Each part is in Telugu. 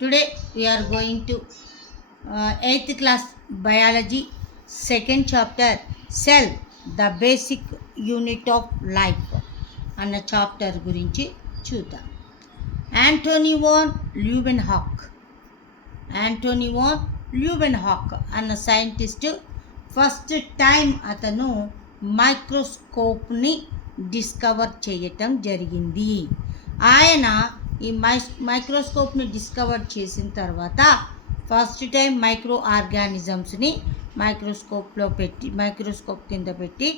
Today we are going to 8th class biology second chapter cell the basic unit of life అన్న చాప్టర్ గురించి చూద్దాం. యాంటోనీ వాన్ ల్యూవెన్హాక్ అన్న సైంటిస్ట్ ఫస్ట్ టైం అతను మైక్రోస్కోప్ని డిస్కవర్ చేయటం జరిగింది. ఆయన ఈ మైక్రోస్కోప్ని డిస్కవర్ చేసిన తర్వాత ఫస్ట్ టైం మైక్రో ఆర్గానిజమ్స్ని మైక్రోస్కోప్ కింద పెట్టి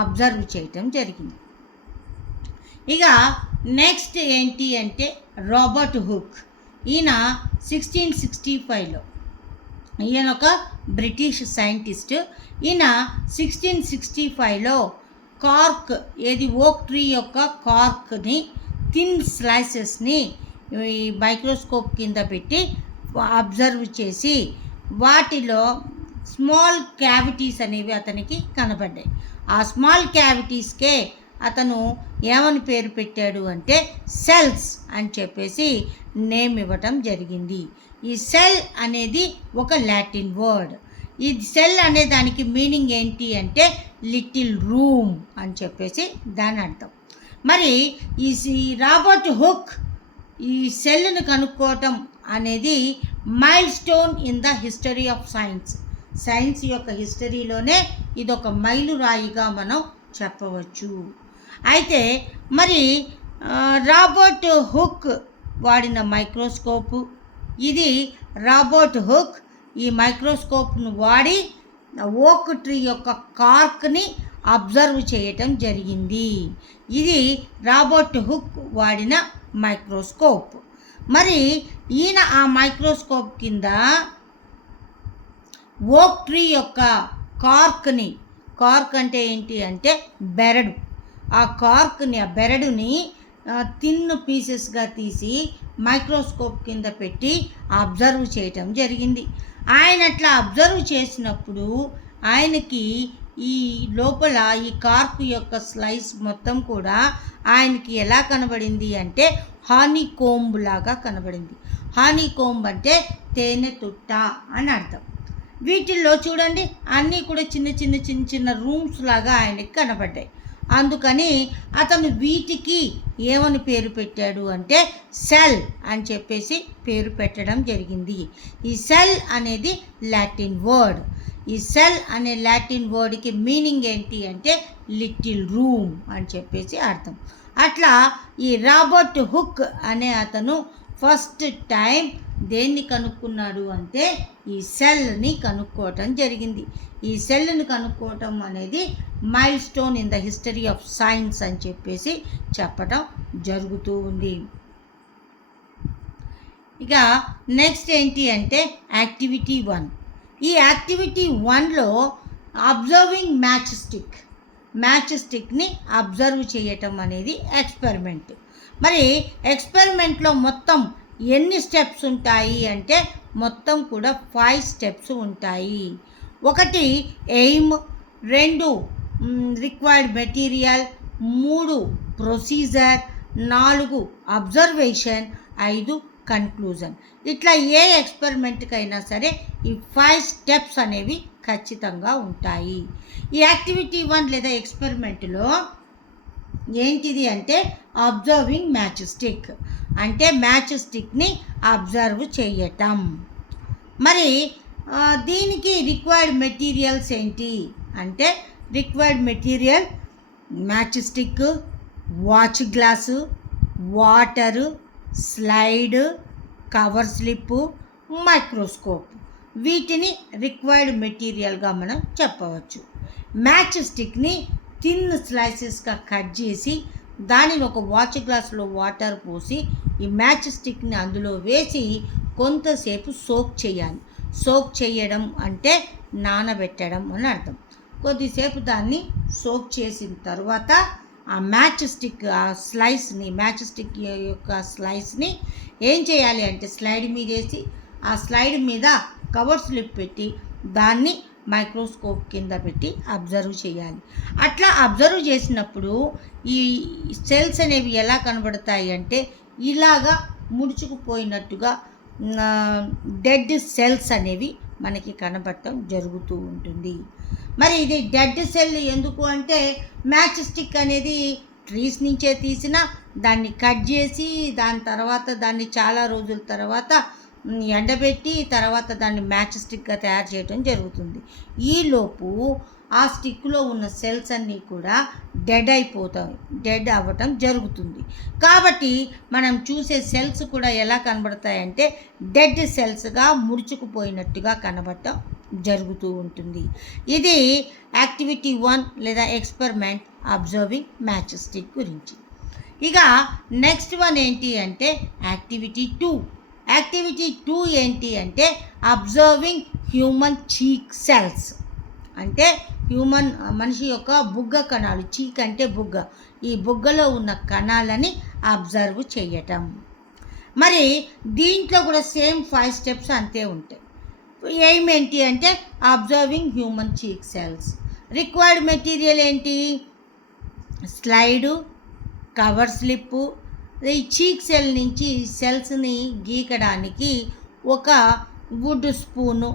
అబ్జర్వ్ చేయటం జరిగింది. ఇక నెక్స్ట్ ఏంటి అంటే రాబర్ట్ హుక్. ఈయన 1665లో ఈయన ఒక బ్రిటిష్ సైంటిస్ట్. ఈయన 1665లో కార్క్ ఓక్ ట్రీ యొక్క కార్క్ని థిన్ స్లైసెస్ని ఈ మైక్రోస్కోప్ కింద పెట్టి అబ్జర్వ్ చేసి వాటిలో స్మాల్ క్యావిటీస్ అనేవి అతనికి కనబడ్డాయి. ఆ స్మాల్ క్యావిటీస్కే అతను ఏమని పేరు పెట్టాడు అంటే సెల్స్ అని చెప్పేసి నేమ్ ఇవ్వటం జరిగింది. ఈ సెల్ అనేది ఒక లాటిన్ వర్డ్. ఈ సెల్ అనే దానికి మీనింగ్ ఏంటి అంటే లిటిల్ రూమ్ అని చెప్పేసి దాని అర్థం. మరి ఈ రాబర్ట్ హుక్ ఈ సెల్ని కనుక్కోవటం అనేది mile stone in the history of science యొక్క హిస్టరీలోనే ఇదొక మైలురాయిగా మనం చెప్పవచ్చు. అయితే మరి రాబర్ట్ హుక్ వాడిన మైక్రోస్కోపు ఇది. రాబర్ట్ హుక్ ఈ మైక్రోస్కోప్ను వాడి ఓక్ ట్రీ యొక్క కార్క్ని అబ్జర్వ్ చేయటం జరిగింది. ఇది రాబర్ట్ హుక్ వాడిన మైక్రోస్కోప్. మరి ఈయన ఆ మైక్రోస్కోప్ కింద ఓక్ ట్రీ యొక్క కార్క్ అంటే ఏంటి అంటే బెరడు. ఆ బెరడుని థిన్ పీసెస్గా తీసి మైక్రోస్కోప్ కింద పెట్టి అబ్జర్వ్ చేయటం జరిగింది. ఆయన అట్లా అబ్జర్వ్ చేసినప్పుడు ఆయనకి ఈ లోపల ఈ కార్క్ యొక్క స్లైస్ మొత్తం కూడా ఆయనకి ఎలా కనబడింది అంటే హానీ కోంబ్ లాగా కనబడింది. హానీ కోంబ్ అంటే తేనె తుట్ట అని అర్థం. వీటిల్లో చూడండి అన్నీ కూడా చిన్న రూమ్స్ లాగా ఆయనకి కనబడ్డాయి. అందుకని అతను వీటికి ఏమని పేరు పెట్టాడు అంటే సెల్ అని చెప్పేసి పేరు పెట్టడం జరిగింది. ఈ సెల్ అనేది లాటిన్ వర్డ్. ఈ సెల్ అనే లాటిన్ వర్డ్కి మీనింగ్ ఏంటి అంటే లిటిల్ రూమ్ అని చెప్పేసి అర్థం. అట్లా ఈ రాబర్ట్ హుక్ అనే అతను ఫస్ట్ టైం దేన్ని కనుక్కున్నాడు అంటే ఈ సెల్ని కనుక్కోవటం జరిగింది. ఈ సెల్ని కనుక్కోవటం అనేది mile stone in the history of science అని చెప్పేసి చెప్పటం జరుగుతూ ఉంది. ఇక నెక్స్ట్ ఏంటి అంటే యాక్టివిటీ 1. ఈ యాక్టివిటీ 1లో అబ్జర్వింగ్ మ్యాచ్ స్టిక్ని అబ్జర్వ్ చేయటం అనేది ఎక్స్పెరిమెంట్. మరి ఎక్స్పెరిమెంట్లో మొత్తం ఎన్ని స్టెప్స్ ఉంటాయి అంటే మొత్తం కూడా 5 స్టెప్స్ ఉంటాయి. 1 aim, 2 required material, 3 procedure, 4 observation, 5 conclusion. ఇట్లా ఏ ఎక్స్పెరిమెంట్కైనా సరే ఈ 5 స్టెప్స్ అనేవి ఖచ్చితంగా ఉంటాయి. ఈ యాక్టివిటీ 1 లేదా ఎక్స్పెరిమెంట్లో ఏంటిది అంటే అబ్జర్వింగ్ మ్యాచ్ స్టిక్ అంటే మ్యాచ్ స్టిక్ని అబ్జర్వ్ చేయటం. మరి దీనికి రిక్వైర్డ్ మెటీరియల్స్ ఏంటి అంటే required material match stick, watch glass, water, slide, cover slip, microscope. వీటిని రిక్వైర్డ్ మెటీరియల్గా మనం చెప్పవచ్చు. మ్యాచ్ స్టిక్ని థిన్ స్లైసెస్గా కట్ చేసి దానిని ఒక వాచ్ గ్లాసులో వాటర్ పోసి ఈ మ్యాచ్ స్టిక్ని అందులో వేసి కొంతసేపు సోక్ చేయాలి. సోక్ చేయడం అంటే నానబెట్టడం అని అర్థం. కొద్దిసేపు దాన్ని సోక్ చేసిన తర్వాత ఆ మ్యాచ్ స్టిక్ యొక్క స్లైస్ని ఏం చేయాలి అంటే స్లైడ్ మీద వేసి ఆ స్లైడ్ మీద కవర్ స్లిప్ పెట్టి దాన్ని మైక్రోస్కోప్ కింద పెట్టి అబ్జర్వ్ చేయాలి. అట్లా అబ్జర్వ్ చేసినప్పుడు ఈ సెల్స్ అనేవి ఎలా కనబడతాయి అంటే ఇలాగా ముడుచుకుపోయినట్టుగా డెడ్ సెల్స్ అనేవి మనకి కనబడటం జరుగుతూ ఉంటుంది. మరి ఇది డెడ్ సెల్ ఎందుకు అంటే, మ్యాచ్ స్టిక్ అనేది ట్రీస్ నుంచే తీసిన దాన్ని కట్ చేసి దాని తర్వాత దాన్ని చాలా రోజుల తర్వాత ఎండబెట్టి తర్వాత దాన్ని మ్యాచ్ స్టిక్గా తయారు చేయడం జరుగుతుంది. ఈలోపు ఆ స్టిక్లో ఉన్న సెల్స్ అన్నీ కూడా డెడ్ అవ్వటం జరుగుతుంది. కాబట్టి మనం చూసే సెల్స్ కూడా ఎలా కనబడతాయంటే డెడ్ సెల్స్గా ముడుచుకుపోయినట్టుగా కనబడటం జరుగుతూ ఉంటుంది. ఇది యాక్టివిటీ 1 లేదా ఎక్స్పెరిమెంట్ అబ్జర్వింగ్ మ్యాచ్ స్టిక్ గురించి. ఇక నెక్స్ట్ వన్ ఏంటి అంటే యాక్టివిటీ 2. యాక్టివిటీ 2 ఏంటి అంటే అబ్జర్వింగ్ హ్యూమన్ చీక్ సెల్స్. అంటే మనిషి యొక్క బుగ్గ కణాలు, చీక్ అంటే బుగ్గ, ఈ బుగ్గలో ఉన్న కణాలని అబ్జర్వ్ చేయటం. మరి దీంట్లో కూడా సేమ్ 5 స్టెప్స్ అంతే ఉంటాయి. ఎయిమ్ ఏంటి అంటే observing human cheek cells. Required material ఏంటి? Slide, cover slip. ఈ చీక్ సెల్ నుంచి సెల్స్ని గీకడానికి ఒక వుడ్ స్పూను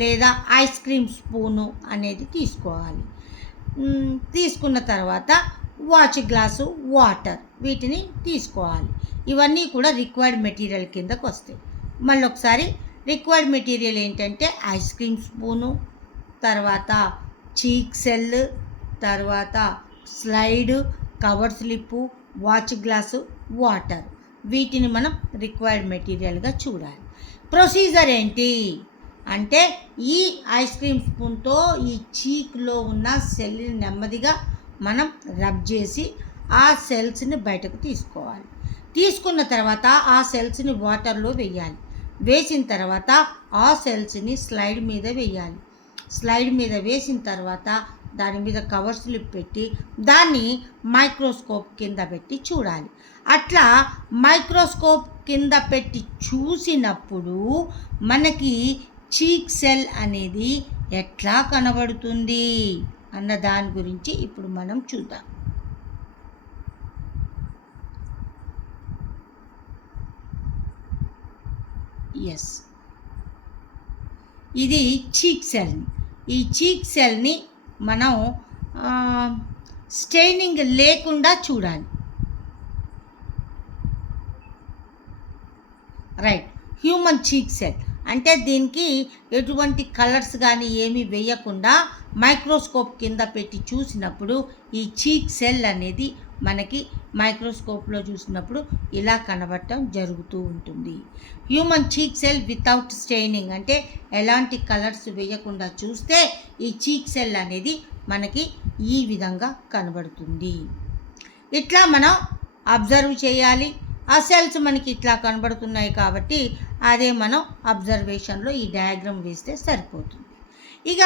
లేదా ఐస్ క్రీమ్ స్పూను అనేది తీసుకోవాలి. తీసుకున్న తర్వాత వాచ్ గ్లాసు, వాటర్, వీటిని తీసుకోవాలి. ఇవన్నీ కూడా రిక్వైర్డ్ మెటీరియల్ కిందకు వస్తాయి. మళ్ళీ ఒకసారి రిక్వైర్డ్ మెటీరియల్ ఏంటంటే ఐస్ క్రీమ్ స్పూను, తర్వాత చీక్ సెల్, తర్వాత slide, cover slip, watch glass, water, వీటిని మనం రిక్వైర్డ్ మెటీరియల్గా చూడాలి. ప్రొసీజర్ ఏంటి అంటే ఈ ఐస్ క్రీమ్ స్పూన్తో ఈ చీక్లో ఉన్న సెల్ని నెమ్మదిగా మనం రబ్ చేసి ఆ సెల్స్ని బయటకు తీసుకోవాలి. తీసుకున్న తర్వాత ఆ సెల్స్ని వాటర్లో వేయాలి. వేసిన తర్వాత ఆ సెల్స్ని స్లైడ్ మీద వేయాలి. స్లైడ్ మీద వేసిన తర్వాత దాని మీద కవర్ స్లిప్ పెట్టి దాన్ని మైక్రోస్కోప్ కింద పెట్టి చూడాలి. అట్లా మైక్రోస్కోప్ కింద పెట్టి చూసినప్పుడు మనకి చీక్ సెల్ అనేది ఎట్లా కనబడుతుంది అన్న దాని గురించి ఇప్పుడు మనం చూద్దాం. ఎస్, ఇది చీక్ సెల్ని. ఈ చీక్ సెల్ని మనం స్టెయినింగ్ లేకుండా చూడాలి. రైట్, హ్యూమన్ చీక్ సెల్ అంటే దీనికి ఎటువంటి కలర్స్ కానీ ఏమీ వేయకుండా మైక్రోస్కోప్ కింద పెట్టి చూసినప్పుడు ఈ చీక్ సెల్ అనేది మనకి మైక్రోస్కోప్లో చూసినప్పుడు ఇలా కనబడటం జరుగుతూ ఉంటుంది. హ్యూమన్ చీక్ సెల్ వితౌట్ స్టెయినింగ్ అంటే ఎలాంటి కలర్స్ వేయకుండా చూస్తే ఈ చీక్ సెల్ అనేది మనకి ఈ విధంగా కనబడుతుంది. ఇట్లా మనం అబ్జర్వ్ చేయాలి. ఆ సెల్స్ మనకి ఇట్లా కనబడుతున్నాయి కాబట్టి అదే మనం అబ్జర్వేషన్లో ఈ డయాగ్రామ్ వేస్తే సరిపోతుంది. ఇక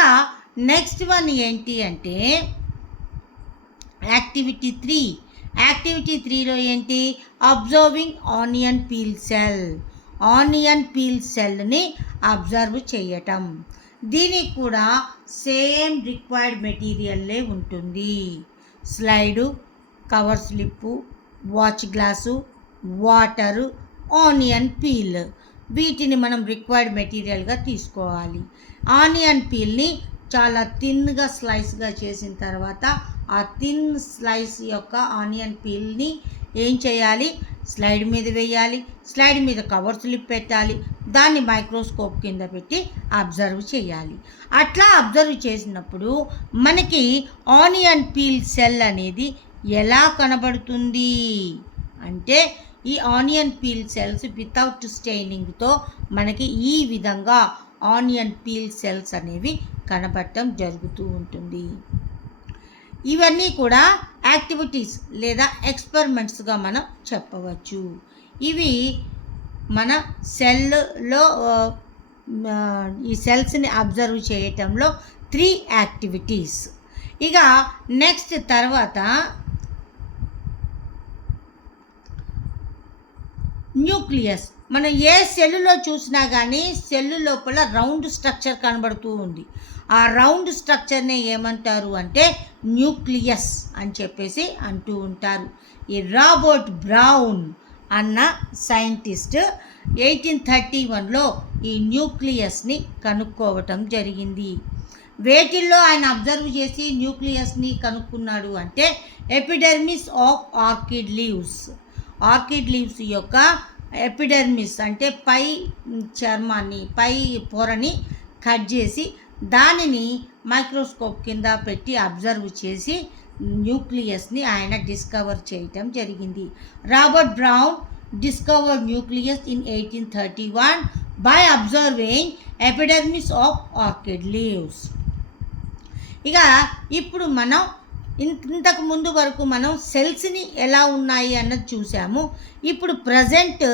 నెక్స్ట్ వన్ ఏంటి అంటే యాక్టివిటీ 3. యాక్టివిటీ 3లో ఏంటి? Observing onion peel cell. Onion peel సెల్ని అబ్జర్వ్ చేయటం. దీనికి కూడా సేమ్ రిక్వైర్డ్ మెటీరియల్లే ఉంటుంది. Slide, cover slip, watch glass, water, onion peel, వీటిని మనం రిక్వైర్డ్ మెటీరియల్గా తీసుకోవాలి. ఆనియన్ పీల్ని చాలా థిన్గా స్లైస్గా చేసిన తర్వాత ఆ థిన్ స్లైస్ యొక్క ఆనియన్ పీల్ని ఏం చేయాలి? స్లైడ్ మీద వేయాలి. స్లైడ్ మీద కవర్ స్లిప్ పెట్టాలి. దాన్ని మైక్రోస్కోప్ కింద పెట్టి అబ్జర్వ్ చేయాలి. అట్లా అబ్జర్వ్ చేసినప్పుడు మనకి ఆనియన్ పీల్ సెల్ అనేది ఎలా కనబడుతుంది అంటే ఈ ఆనియన్ పీల్ సెల్స్ వితౌట్ స్టెయినింగ్తో మనకి ఈ విధంగా ఆనియన్ పీల్ సెల్స్ అనేవి కనబడటం జరుగుతూ ఉంటుంది. ఇవన్నీ కూడా యాక్టివిటీస్ లేదా ఎక్స్పెరిమెంట్స్గా మనం చెప్పవచ్చు. ఇవి మన సెల్లో ఈ సెల్స్ని అబ్జర్వ్ చేయటంలో 3 యాక్టివిటీస్. ఇక నెక్స్ట్ తర్వాత న్యూక్లియస్. మనం ఏ సెల్లులో చూసినా కానీ సెల్లు లోపల రౌండ్ స్ట్రక్చర్ కనబడుతూ ఉంది. ఆ రౌండ్ స్ట్రక్చర్ని ఏమంటారు అంటే న్యూక్లియస్ అని చెప్పేసి అంటూ ఉంటారు. ఈ రాబర్ట్ బ్రౌన్ అన్న సైంటిస్ట్ 1831లో ఈ న్యూక్లియస్ని కనుక్కోవటం జరిగింది. వేటిల్లో ఆయన అబ్జర్వ్ చేసి న్యూక్లియస్ని కనుక్కున్నాడు అంటే ఎపిడెర్మిస్ ఆఫ్ ఆర్కిడ్ లీవ్స్ యొక్క ఎపిడెర్మిస్ అంటే పై చర్మాన్ని, పై పొరని కట్ చేసి దానిని మైక్రోస్కోప్ కింద పెట్టి అబ్జర్వ్ చేసి న్యూక్లియస్ని ఆయన డిస్కవర్ చేయటం జరిగింది. Robert brown discovered nucleus in 1831 by observing epidermis of orchid leaves. ఇక ఇప్పుడు మనం ఇంతకు ముందు వరకు మనం సెల్స్ని ఎలా ఉన్నాయి అన్నది చూసాము. ఇప్పుడు ప్రజెంట్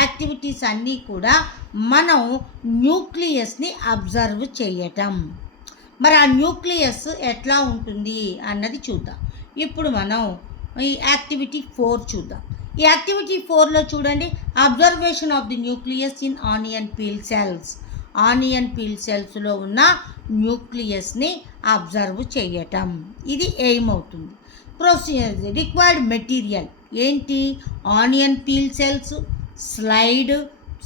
యాక్టివిటీస్ అన్నీ కూడా మనం న్యూక్లియస్ని అబ్జర్వ్ చేయటం. మరి ఆ న్యూక్లియస్ ఎట్లా ఉంటుంది అన్నది చూద్దాం. ఇప్పుడు మనం ఈ యాక్టివిటీ 4 చూద్దాం. ఈ యాక్టివిటీ 4లో చూడండి, observation of the nucleus in onion peel సెల్స్లో ఉన్న న్యూక్లియస్ని అబ్జర్వ్ చేయటం. ఇది ఎయిమ్ అవుతుంది. ప్రొసీజర్ రిక్వైర్డ్ మెటీరియల్ ఏంటి? Onion peel cells, slide,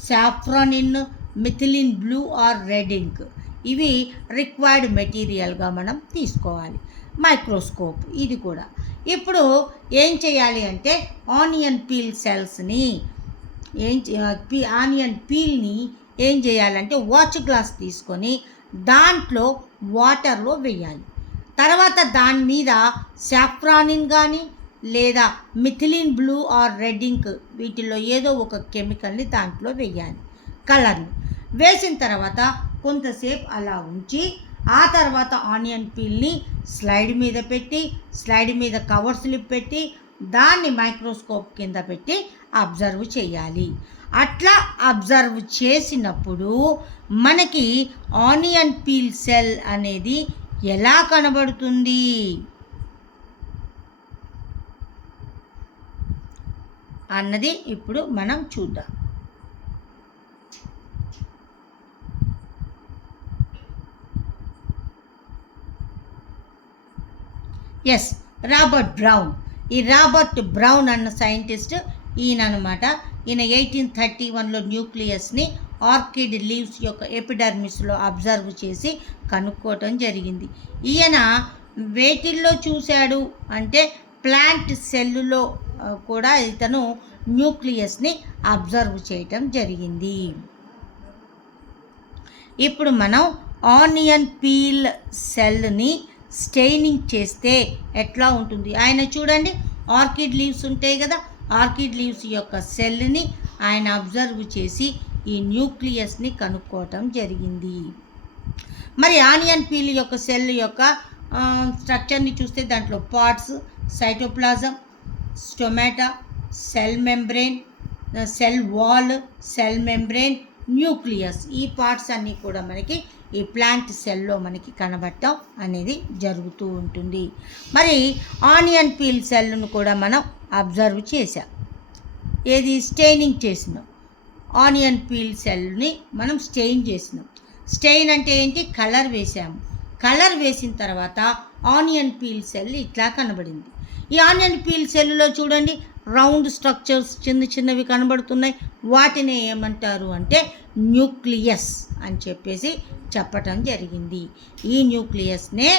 safranin, methylene blue or red ink. ఇవి రిక్వైర్డ్ మెటీరియల్గా మనం తీసుకోవాలి. మైక్రోస్కోప్ ఇది కూడా. ఇప్పుడు ఏం చేయాలి అంటే ఆనియన్ పీల్ని ఏం చేయాలంటే వాచ్ గ్లాస్ తీసుకొని దాంట్లో వాటర్లో వేయాలి. తర్వాత దాని మీద సాఫ్రానిన్ కానీ లేదా methylene blue or red ink వీటిల్లో ఏదో ఒక కెమికల్ని దాంట్లో వేయాలి, కలర్ని. వేసిన తర్వాత కొంతసేపు అలా ఉంచి ఆ తర్వాత ఆనియన్ పీల్ని స్లైడ్ మీద పెట్టి, స్లైడ్ మీద కవర్ స్లిప్ పెట్టి దాన్ని మైక్రోస్కోప్ కింద పెట్టి అబ్జర్వ్ చేయాలి. అట్లా అబ్జర్వ్ చేసినప్పుడు మనకి ఆనియన్ పీల్ సెల్ అనేది ఎలా కనబడుతుంది అన్నది ఇప్పుడు మనం చూద్దాం. ఎస్, రాబర్ట్ బ్రౌన్ అన్న సైంటిస్ట్ ఈయన అనమాట. ఈయన 1831లో న్యూక్లియస్ని ఆర్కిడ్ లీవ్స్ యొక్క ఎపిడర్మిస్లో అబ్జర్వ్ చేసి కనుక్కోవటం జరిగింది. ఈయన వేటిల్లో చూశాడు అంటే ప్లాంట్ సెల్లులో కూడా ఇతను న్యూక్లియస్ని అబ్జర్వ్ చేయటం జరిగింది. ఇప్పుడు మనం ఆనియన్ పీల్ సెల్ని స్టెయినింగ్ చేస్తే ఎట్లా ఉంటుంది? ఆయన చూడండి, ఆర్కిడ్ లీవ్స్ ఉంటాయి కదా, ఆర్కిడ్ లీవ్స్ యొక్క సెల్ని ఆయన అబ్జర్వ్ చేసి ఈ న్యూక్లియస్ని కనుక్కోవటం జరిగింది. మరి ఆనియన్ పీల్ యొక్క సెల్ యొక్క స్ట్రక్చర్ని చూస్తే దాంట్లో parts, cytoplasm, stomata, cell membrane, cell wall, cell membrane, nucleus, ఈ పార్ట్స్ అన్నీ కూడా మనకి ఈ ప్లాంట్ సెల్లో మనకి కనబడటం అనేది జరుగుతూ ఉంటుంది. మరి ఆనియన్ పీల్ సెల్ను కూడా మనం అబ్జర్వ్ చేసాం. ఏది? స్టెయినింగ్ చేసినాం. ఆనియన్ పీల్ సెల్ని మనం స్టెయిన్ చేసినాం. స్టెయిన్ అంటే ఏంటి? కలర్ వేసాము. కలర్ వేసిన తర్వాత ఆనియన్ పీల్ సెల్ ఇట్లా కనబడింది. ఈ ఆనియన్ పీల్ సెల్లో చూడండి రౌండ్ స్ట్రక్చర్స్ చిన్నవి కనబడుతున్నాయి. వాటిని ఏమంటారు అంటే న్యూక్లియస్ అని చెప్పేసి చెప్పటం జరిగింది. ఈ న్యూక్లియస్నే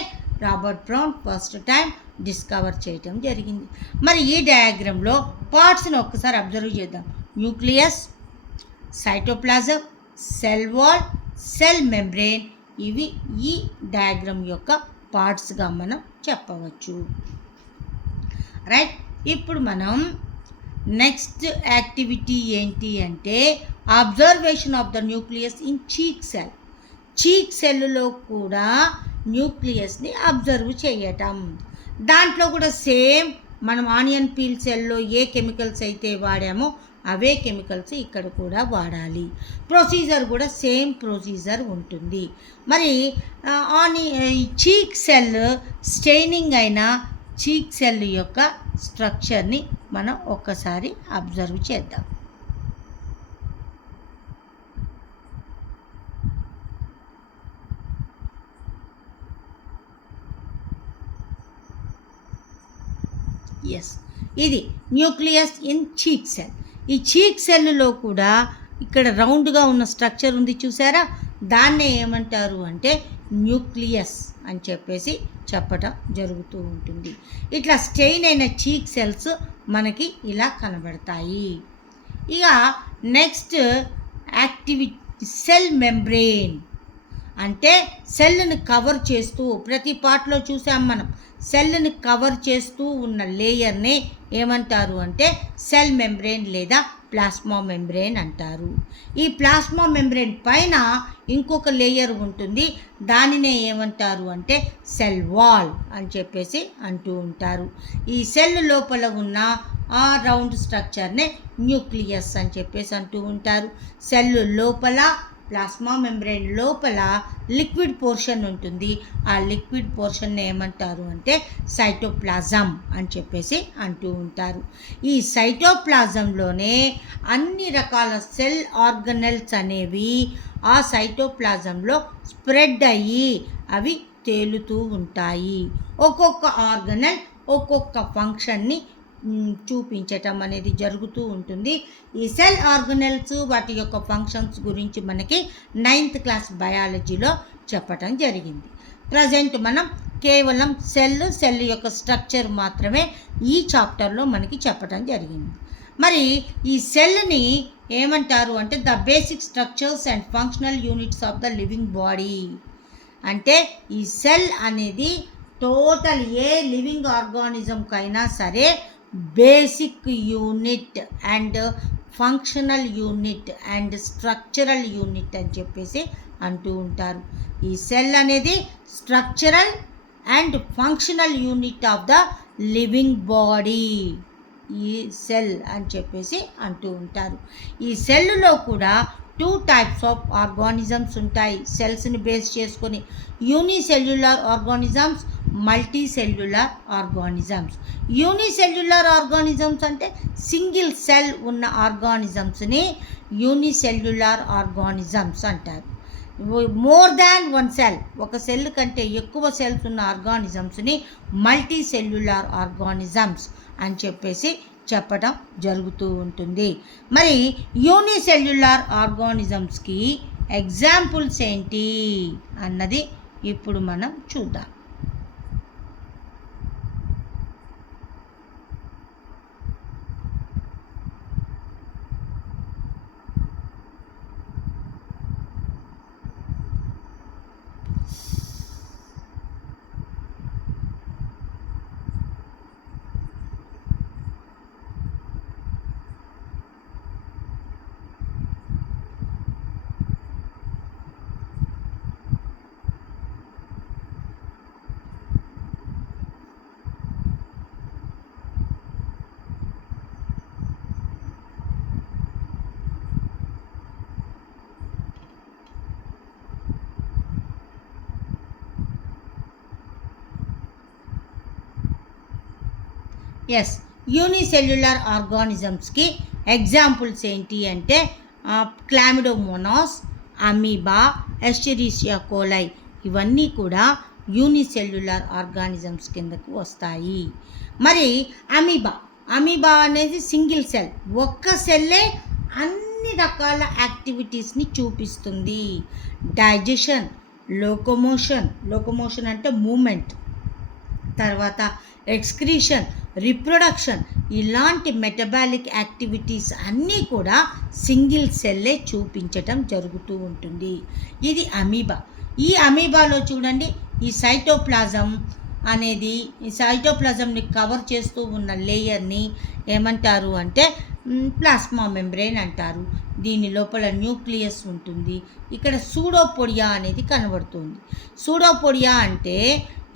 Robert Brown first time discover చేయటం జరిగింది. మరి ఈ డయాగ్రామ్లో పార్ట్స్ని ఒక్కసారి అబ్జర్వ్ చేద్దాం. Nucleus, cytoplasm, cell wall, cell membrane, ఇవి ఈ డయాగ్రామ్ యొక్క పార్ట్స్గా మనం చెప్పవచ్చు. రైట్. ఇప్పుడు మనం నెక్స్ట్ యాక్టివిటీ ఏంటి అంటే observation of the nucleus in cheek సెల్లో కూడా న్యూక్లియస్ని అబ్జర్వ్ చేయటం. దాంట్లో కూడా సేమ్ మనం ఆనియన్ పీల్ సెల్లో ఏ కెమికల్స్ అయితే వాడామో అవే కెమికల్స్ ఇక్కడ కూడా వాడాలి. ప్రొసీజర్ కూడా సేమ్ ప్రొసీజర్ ఉంటుంది. మరి చీక్ సెల్ స్టెయినింగ్ అయిన చీక్ సెల్ యొక్క స్ట్రక్చర్ని మనం ఒక్కసారి అబ్జర్వ్ చేద్దాం. ఎస్, ఇది న్యూక్లియస్ ఇన్ చీక్ సెల్. ఈ చీక్ సెల్లో కూడా ఇక్కడ రౌండ్గా ఉన్న స్ట్రక్చర్ ఉంది చూసారా, దాన్నే ఏమంటారు అంటే న్యూక్లియస్ అని చెప్పేసి చెప్పటం జరుగుతూ ఉంటుంది. ఇట్లా స్టెయిన్ అయిన చీక్ సెల్స్ మనకి ఇలా కనబడతాయి. ఇక నెక్స్ట్ సెల్ మెంబ్రెయిన్ అంటే సెల్ని కవర్ చేస్తూ, ప్రతి పార్ట్లో చూసాం మనం, సెల్ని కవర్ చేస్తూ ఉన్న లేయర్నే ఏమంటారు అంటే సెల్ మెంబ్రెయిన్ లేదా ప్లాస్మా మెంబ్రెయిన్ అంటారు. ఈ ప్లాస్మా మెంబ్రెయిన్ పైన ఇంకొక లేయర్ ఉంటుంది, దానినే ఏమంటారు అంటే సెల్ వాల్ అని చెప్పేసి అంటూ ఉంటారు. ఈ సెల్ లోపల ఉన్న ఆ రౌండ్ స్ట్రక్చర్నే న్యూక్లియస్ అని చెప్పేసి అంటూ ఉంటారు. సెల్ లోపల, ప్లాస్మా మెంబ్రెయిన్ లోపల లిక్విడ్ పోర్షన్ ఉంటుంది. ఆ లిక్విడ్ పోర్షన్ని ఏమంటారు అంటే సైటోప్లాజం అని చెప్పేసి అంటూ ఉంటారు. ఈ సైటోప్లాజంలోనే అన్ని రకాల సెల్ ఆర్గనెల్స్ అనేవి ఆ సైటోప్లాజంలో స్ప్రెడ్ అయ్యి అవి తేలుతూ ఉంటాయి. ఒక్కొక్క ఆర్గనెల్ ఒక్కొక్క ఫంక్షన్ని చూపించటం అనేది జరుగుతూ ఉంటుంది. ఈ సెల్ ఆర్గనెల్స్ వాటి యొక్క ఫంక్షన్స్ గురించి మనకి 9th క్లాస్ బయాలజీలో చెప్పటం జరిగింది. ప్రజెంట్ మనం కేవలం సెల్ యొక్క స్ట్రక్చర్ మాత్రమే ఈ చాప్టర్లో మనకి చెప్పటం జరిగింది. మరి ఈ సెల్ని ఏమంటారు అంటే the basic structures and functional units of the living body. అంటే ఈ సెల్ అనేది టోటల్ ఏ లివింగ్ ఆర్గానిజంకైనా సరే basic unit and functional unit and structural unit అని చెప్పేసి అంటూ ఉంటారు. ఈ సెల్ అనేది structural and functional unit of the living body, ఈ సెల్ అని చెప్పేసి అంటూ ఉంటారు. ఈ సెల్లో కూడా 2 types ఆఫ్ ఆర్గానిజమ్స్ ఉంటాయి సెల్స్ని బేస్ చేసుకొని, unicellular organisms, multi cellular organisms. Unicellular organisms అంటే సింగిల్ సెల్ ఉన్న ఆర్గానిజమ్స్ని యూనిసెల్యులర్ ఆర్గానిజమ్స్ అంటారు. మోర్ దాన్ వన్ సెల్, ఒక సెల్ కంటే ఎక్కువ సెల్స్ ఉన్న ఆర్గానిజమ్స్ని మల్టీ సెల్యులర్ ఆర్గానిజమ్స్ అని చెప్పేసి చెప్పడం జరుగుతూ ఉంటుంది. మరి యూనిసెల్యులర్ ఆర్గానిజమ్స్కి ఎగ్జాంపుల్స్ ఏంటి అన్నది ఇప్పుడు మనం చూద్దాం. ఎస్, యూనిసెల్యులర్ ఆర్గానిజమ్స్కి ఎగ్జాంపుల్స్ ఏంటి అంటే క్లామిడోమోనాస్, అమీబా, ఎస్చెరిషియా కోలై, ఇవన్నీ కూడా యూనిసెల్యులర్ ఆర్గానిజమ్స్ కిందకు వస్తాయి. మరి అమీబా అనేది సింగిల్ సెల్, ఒక్క సెల్లే అన్ని రకాల యాక్టివిటీస్ని చూపిస్తుంది. డైజెషన్, లోకోమోషన్ అంటే మూమెంట్, తర్వాత ఎక్స్క్రీషన్, రిప్రొడక్షన్, ఇలాంటి మెటబాలిక్ యాక్టివిటీస్ అన్నీ కూడా సింగిల్ సెల్లే చూపించటం జరుగుతూ ఉంటుంది. ఇది అమీబా. ఈ అమీబాలో చూడండి, ఈ సైటోప్లాజం అనేది, ఈ సైటోప్లాజంని కవర్ చేస్తూ ఉన్న లేయర్ని ఏమంటారు అంటే ప్లాస్మా మెంబ్రెయిన్ అంటారు. దీని లోపల న్యూక్లియస్ ఉంటుంది. ఇక్కడ సూడోపోడియా అనేది కనబడుతుంది. సూడోపోడియా అంటే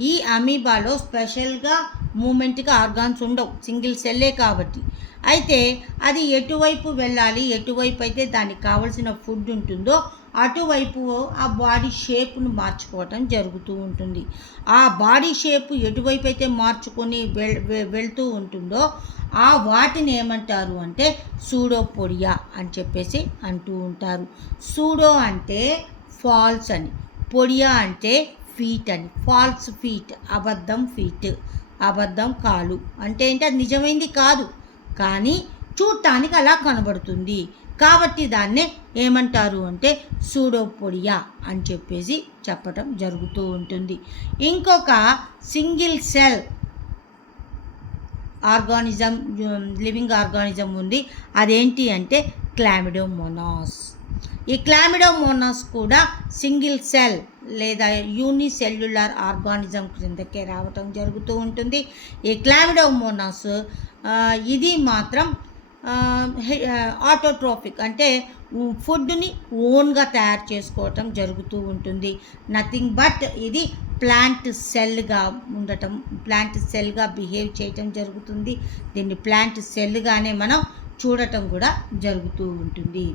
ఈ అమీబాలో స్పెషల్గా మూమెంట్గా ఆర్గాన్స్ ఉండవు, సింగిల్ సెల్లే కాబట్టి. అయితే అది ఎటువైపు వెళ్ళాలి, ఎటువైపు అయితే దానికి కావలసిన ఫుడ్ ఉంటుందో అటువైపు ఆ బాడీ షేప్ను మార్చుకోవటం జరుగుతూ ఉంటుంది. ఆ బాడీ షేప్ ఎటువైపు అయితే మార్చుకొని వెళ్తూ ఉంటుందో ఆ వాటిని ఏమంటారు అంటే సూడోపోడియా అని చెప్పేసి అంటూ ఉంటారు. సూడో అంటే ఫాల్స్ అని, పొడియా అంటే ఫీట్ అని. ఫాల్స్ ఫీట్, అబద్ధం ఫీట్, అబద్ధం కాలు అంటే ఏంటి, అది నిజమైంది కాదు కానీ చూడటానికి అలా కనబడుతుంది. కాబట్టి దాన్నే ఏమంటారు అంటే సూడోపోడియా అని చెప్పేసి చెప్పటం జరుగుతూ ఉంటుంది. ఇంకొక single cell organism, living organism ఉంది. అదేంటి అంటే క్లామిడోమోనాస్. ఈ క్లామిడోమోనాస్ కూడా సింగిల్ సెల్ లేదా యూనిసెల్యులర్ ఆర్గానిజం క్రిందకే రావటం జరుగుతూ ఉంటుంది. ఈ క్లామిడోమోనాస్ ఇది మాత్రం ఆటోట్రోపిక్, అంటే ఫుడ్ని ఓన్గా తయారు చేసుకోవటం జరుగుతూ ఉంటుంది. నథింగ్ బట్ ఇది ప్లాంట్ సెల్గా బిహేవ్ చేయటం జరుగుతుంది. దీన్ని ప్లాంట్ సెల్గానే మనం చూడటం కూడా జరుగుతూ ఉంటుంది.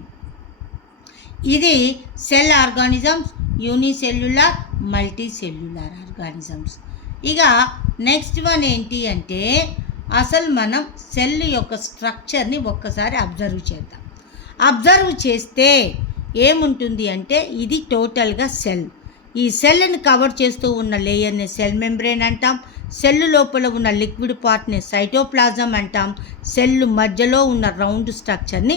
ఇది cell organisms, unicellular, multi cellular organisms. ఇక నెక్స్ట్ వన్ ఏంటి అంటే అసలు మనం సెల్ యొక్క స్ట్రక్చర్ని ఒక్కసారి అబ్జర్వ్ చేద్దాం. అబ్జర్వ్ చేస్తే ఏముంటుంది అంటే ఇది టోటల్గా సెల్. ఈ సెల్ని కవర్ చేస్తూ ఉన్న లేయర్ని సెల్ మెంబ్రేన్ అంటాం. సెల్ లోపల ఉన్న లిక్విడ్ పార్ట్ని సైటోప్లాజం అంటాం. సెల్ మధ్యలో ఉన్న రౌండ్ స్ట్రక్చర్ని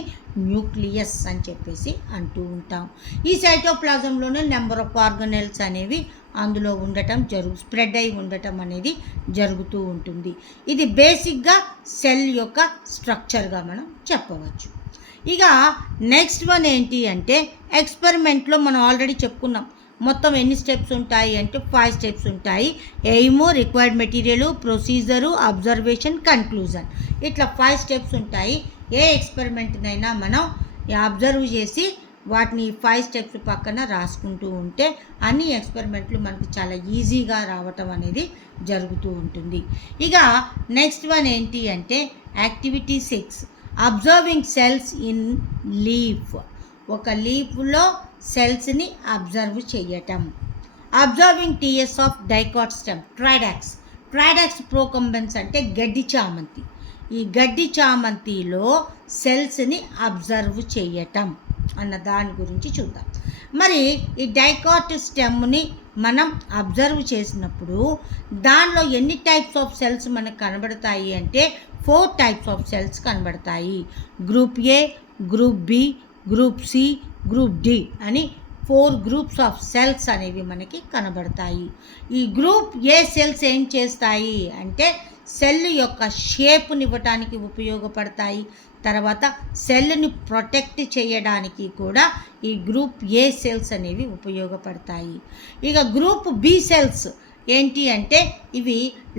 న్యూక్లియస్ అని చెప్పేసి అంటూ ఉంటాం. ఈ సైటోప్లాజంలోనే నెంబర్ ఆఫ్ ఆర్గనెల్స్ అనేవి అందులో ఉండటం స్ప్రెడ్ అయి ఉండటం అనేది జరుగుతూ ఉంటుంది. ఇది బేసిక్గా సెల్ యొక్క స్ట్రక్చర్గా మనం చెప్పవచ్చు. ఇక నెక్స్ట్ వన్ ఏంటి అంటే ఎక్స్పెరిమెంట్లో మనం ఆల్రెడీ చెప్పుకున్నాం. మొత్తం ఎన్ని స్టెప్స్ ఉంటాయి అంటే 5 స్టెప్స్ ఉంటాయి. Aim, required material, procedure, observation, conclusion. ఇట్లా 5 స్టెప్స్ ఉంటాయి. ఏ ఎక్స్పెరిమెంట్నైనా మనం అబ్జర్వ్ చేసి వాటిని 5 స్టెప్స్ పక్కన రాసుకుంటూ ఉంటే అన్ని ఎక్స్పెరిమెంట్లు మనకి చాలా ఈజీగా రావటం అనేది జరుగుతూ ఉంటుంది. ఇక నెక్స్ట్ వన్ ఏంటి అంటే activity 6, observing cells in leaf. ఒక లీఫ్లో సెల్స్ని అబ్జర్వ్ చేయటం. Observing TS of dicot stem, tridax procumbens అంటే గడ్డి చామంతి. ఈ గడ్డి చామంతిలో సెల్స్ని అబ్జర్వ్ చేయటం అన్న దాని గురించి చూద్దాం. మరి ఈ డైకాట్ స్టెమ్ని మనం అబ్జర్వ్ చేసినప్పుడు దానిలో ఎన్ని టైప్స్ ఆఫ్ సెల్స్ మనకు కనబడతాయి అంటే 4 టైప్స్ ఆఫ్ సెల్స్ కనబడతాయి. Group A, group B, group C, group D అని 4 గ్రూప్స్ ఆఫ్ సెల్స్ అనేవి మనకి కనబడతాయి. ఈ గ్రూప్ ఏ సెల్స్ ఏం చేస్తాయి అంటే సెల్ యొక్క షేప్ని ఇవ్వటానికి ఉపయోగపడతాయి. తర్వాత సెల్ని ప్రొటెక్ట్ చేయడానికి కూడా ఈ గ్రూప్ ఏ సెల్స్ అనేవి ఉపయోగపడతాయి. ఇక గ్రూప్ బి సెల్స్ ఏంటి అంటే ఇవి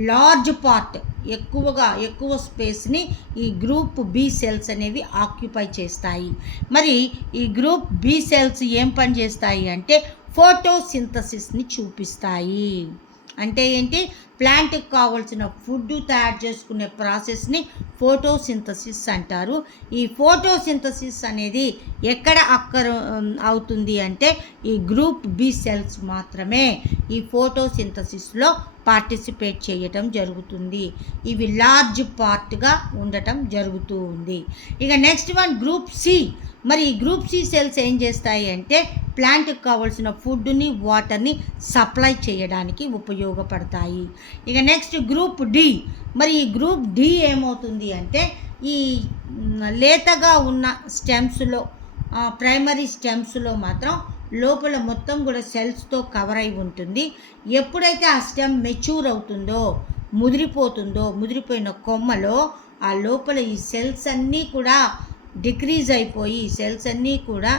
లార్జ్ పార్ట్, ఎక్కువ స్పేస్ని ఈ గ్రూప్ బి సెల్స్ అనేవి ఆక్యుపై చేస్తాయి. మరి ఈ గ్రూప్ బి సెల్స్ ఏం పని చేస్తాయి అంటే ఫోటోసింథసిస్ని చూపిస్తాయి. అంటే ఏంటి, ప్లాంట్కి కావాల్సిన ఫుడ్ తయారు చేసుకునే ప్రాసెస్ని ఫోటోసింథసిస్ అంటారు. ఈ ఫోటోసింథసిస్ అనేది ఎక్కడ అవుతుంది అంటే ఈ గ్రూప్ బి సెల్స్ మాత్రమే ఈ ఫోటోసింథసిస్లో పార్టిసిపేట్ చేయటం జరుగుతుంది. ఇవి లార్జ్ పార్ట్గా ఉండటం జరుగుతూ ఉంది. ఇక నెక్స్ట్ వన్ గ్రూప్ సి. మరి ఈ గ్రూప్ సి సెల్స్ ఏం చేస్తాయి అంటే ప్లాంట్కి కావాల్సిన ఫుడ్ని, వాటర్ని సప్లై చేయడానికి ఉపయోగపడతాయి. ఇక నెక్స్ట్ గ్రూప్ డి. మరి ఈ గ్రూప్ డి ఏమవుతుంది అంటే ఈ లేతగా ఉన్న స్టెమ్స్లో, ప్రైమరీ స్టెమ్స్లో మాత్రం లోపల మొత్తం కూడా సెల్స్తో కవర్ అయి ఉంటుంది. ఎప్పుడైతే ఆ స్టెమ్ మెచ్యూర్ అవుతుందో, ముదిరిపోయిన కొమ్మలో ఆ లోపల ఈ సెల్స్ అన్నీ కూడా డిక్రీజ్ అయిపోయి, సెల్స్ అన్నీ కూడా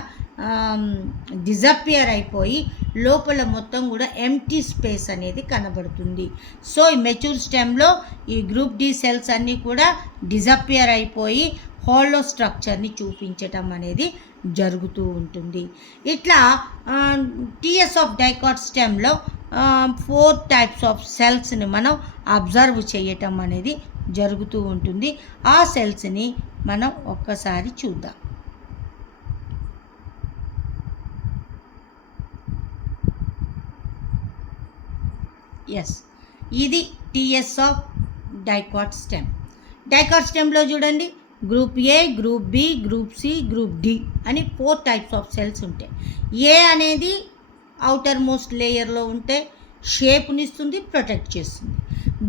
డిజపియర్ అయిపోయి లోపల మొత్తం కూడా ఎంటీ స్పేస్ అనేది కనబడుతుంది. సో ఈ మెచ్యూర్ స్టెమ్లో ఈ గ్రూప్ డి సెల్స్ అన్నీ కూడా డిజపియర్ అయిపోయి హాలో స్ట్రక్చర్ని చూపించటం అనేది జరుగుతూ ఉంటుంది. ఇట్లా టీఎస్ ఆఫ్ డైకాట్ స్టెమ్లో 4 టైప్స్ ఆఫ్ సెల్స్ని మనం అబ్జర్వ్ చేయటం అనేది జరుగుతూ ఉంటుంది. ఆ సెల్స్ని మనం ఒక్కసారి చూద్దాం. ఇది టీఎస్ ఆఫ్ డైకాట్ స్టెమ్లో చూడండి, group A, group B, group C, group D అని 4 టైప్స్ ఆఫ్ సెల్స్ ఉంటాయి. ఏ అనేది అవుటర్ మోస్ట్ లేయర్లో ఉంటే షేప్ని ఇస్తుంది, ప్రొటెక్ట్ చేస్తుంది.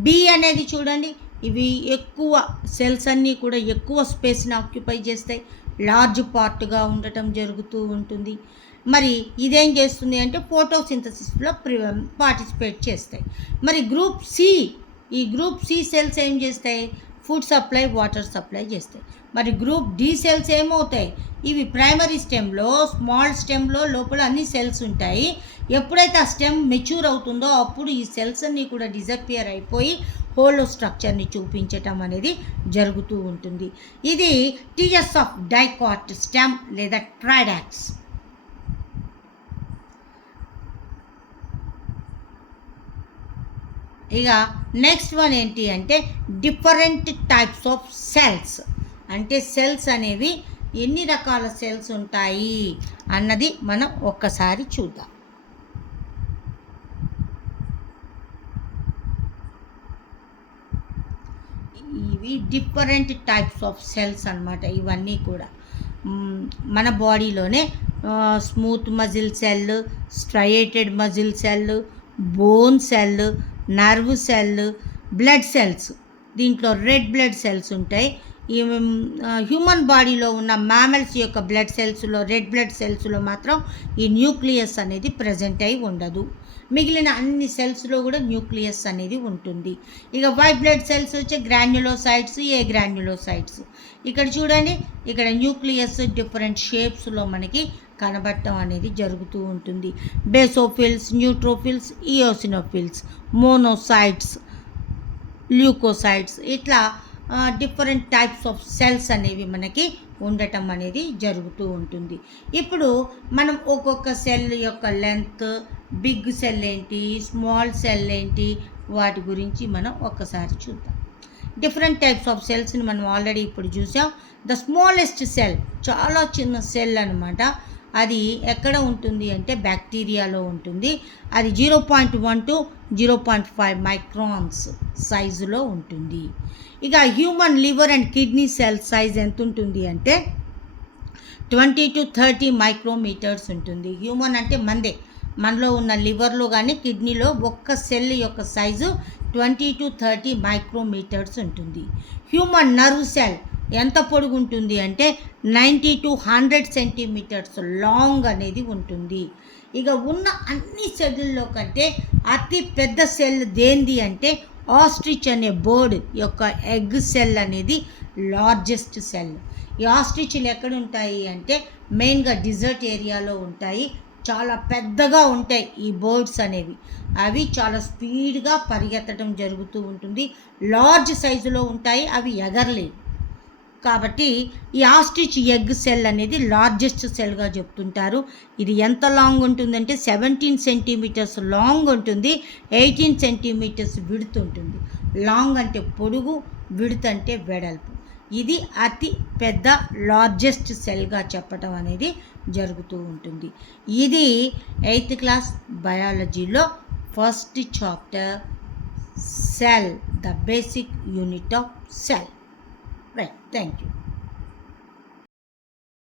బి అనేది చూడండి ఇవి ఎక్కువ సెల్స్ అన్నీ కూడా ఎక్కువ స్పేస్ని ఆక్యుపై చేస్తాయి, లార్జ్ పార్ట్గా ఉండటం జరుగుతూ ఉంటుంది. మరి ఇదేం చేస్తుంది అంటే ఫోటోసింథసిస్లో పార్టిసిపేట్ చేస్తాయి. మరి గ్రూప్ సి సెల్స్ ఏం చేస్తాయి? ఫుడ్ సప్లై, వాటర్ సప్లై చేస్తాయి. మరి గ్రూప్ డి సెల్స్ ఏమవుతాయి? ఇవి ప్రైమరీ స్టెమ్లో, స్మాల్ స్టెమ్లో లోపల అన్ని సెల్స్ ఉంటాయి. ఎప్పుడైతే ఆ స్టెమ్ మెచ్యూర్ అవుతుందో అప్పుడు ఈ సెల్స్ అన్నీ కూడా డిజపియర్ అయిపోయి హోలో స్ట్రక్చర్ని చూపించటం అనేది జరుగుతూ ఉంటుంది. ఇది టీఎస్ ఆఫ్ డైకాట్ స్టెమ్ లేదా ట్రైడాక్స్. ఇక నెక్స్ట్ వన్ ఏంటి అంటే డిఫరెంట్ టైప్స్ ఆఫ్ సెల్స్. అంటే సెల్స్ అనేవి ఎన్ని రకాల సెల్స్ ఉంటాయి అన్నది మనం ఒక్కసారి చూద్దాం. ఇవి డిఫరెంట్ టైప్స్ ఆఫ్ సెల్స్ అన్నమాట. ఇవన్నీ కూడా మన బాడీలోనే smooth muscle cell, striated muscle cell, bone cell, nerve cell, blood cells. దీంట్లో రెడ్ బ్లడ్ సెల్స్ ఉంటాయి. ఈ హ్యూమన్ బాడీలో ఉన్న మ్యామల్స్ యొక్క బ్లడ్ సెల్స్లో, రెడ్ బ్లడ్ సెల్స్లో మాత్రం ఈ న్యూక్లియస్ అనేది ప్రజెంట్ అయి ఉండదు. మిగిలిన అన్ని సెల్స్లో కూడా న్యూక్లియస్ అనేది ఉంటుంది. ఇక వైట్ బ్లడ్ సెల్స్ వచ్చే గ్రాన్యులోసైట్స్, ఏ గ్రాన్యులోసైట్స్. ఇక్కడ చూడండి, ఇక్కడ న్యూక్లియస్ డిఫరెంట్ షేప్స్లో మనకి కనబడటం అనేది జరుగుతూ ఉంటుంది. బేసోఫిల్స్, న్యూట్రోఫిల్స్, ఈయోసినోఫిల్స్, మోనోసైట్స్, ల్యూకోసైట్స్, ఇట్లా డిఫరెంట్ టైప్స్ ఆఫ్ సెల్స్ అనేవి మనకి ఉండటం అనేది జరుగుతూ ఉంటుంది. ఇప్పుడు మనం ఒక్కొక్క సెల్ యొక్క లెంత్, బిగ్ సెల్ ఏంటి, స్మాల్ సెల్ ఏంటి, వాటి గురించి మనం ఒక్కసారి చూద్దాం. డిఫరెంట్ టైప్స్ ఆఫ్ సెల్స్ని మనం ఆల్రెడీ ఇప్పుడు చూసాం. ద స్మాలెస్ట్ సెల్, చాలా చిన్న సెల్ అనమాట. అది ఎక్కడ ఉంటుంది అంటే బ్యాక్టీరియాలో ఉంటుంది. అది 0.1 to 0.5 మైక్రాన్స్ సైజులో ఉంటుంది. ఇక human liver and kidney cell size ఎంత ఉంటుంది అంటే 20 to 30 మైక్రోమీటర్స్ ఉంటుంది. హ్యూమన్ అంటే మనలో ఉన్న లివర్లో కానీ కిడ్నీలో ఒక్క సెల్ యొక్క సైజు 20 to 30 మైక్రోమీటర్స్ ఉంటుంది. హ్యూమన్ నర్వ్ సెల్ ఎంత పొడుగు ఉంటుంది అంటే 90 to 100 సెంటీమీటర్స్ లాంగ్ అనేది ఉంటుంది. ఇక ఉన్న అన్ని సెల్లుల్లో కంటే అతి పెద్ద సెల్ దేంది అంటే ఆస్ట్రిచ్ అనే బర్డ్ యొక్క ఎగ్ సెల్ అనేది లార్జెస్ట్ సెల్. ఈ ఆస్ట్రిచ్లు ఎక్కడ ఉంటాయి అంటే మెయిన్గా డిజర్ట్ ఏరియాలో ఉంటాయి. చాలా పెద్దగా ఉంటాయి ఈ బర్డ్స్ అనేవి. అవి చాలా స్పీడ్గా పరిగెత్తడం జరుగుతూ ఉంటుంది. లార్జ్ సైజులో ఉంటాయి, అవి ఎగరలేవు. కాబట్టి ఈ ఆస్ట్రిచ్ ఎగ్ సెల్ అనేది లార్జెస్ట్ సెల్గా చెప్తుంటారు. ఇది ఎంత లాంగ్ ఉంటుందంటే 17 సెంటీమీటర్స్ లాంగ్ ఉంటుంది, 18 సెంటీమీటర్స్ విడ్త్ ఉంటుంది. లాంగ్ అంటే పొడుగు, విడ్త్ అంటే వెడల్పు. ఇది అతి పెద్ద లార్జెస్ట్ సెల్గా చెప్పడం అనేది జరుగుతూ ఉంటుంది. ఇది 8th క్లాస్ బయాలజీలో first chapter cell, the basic unit of cell. Right, thank you.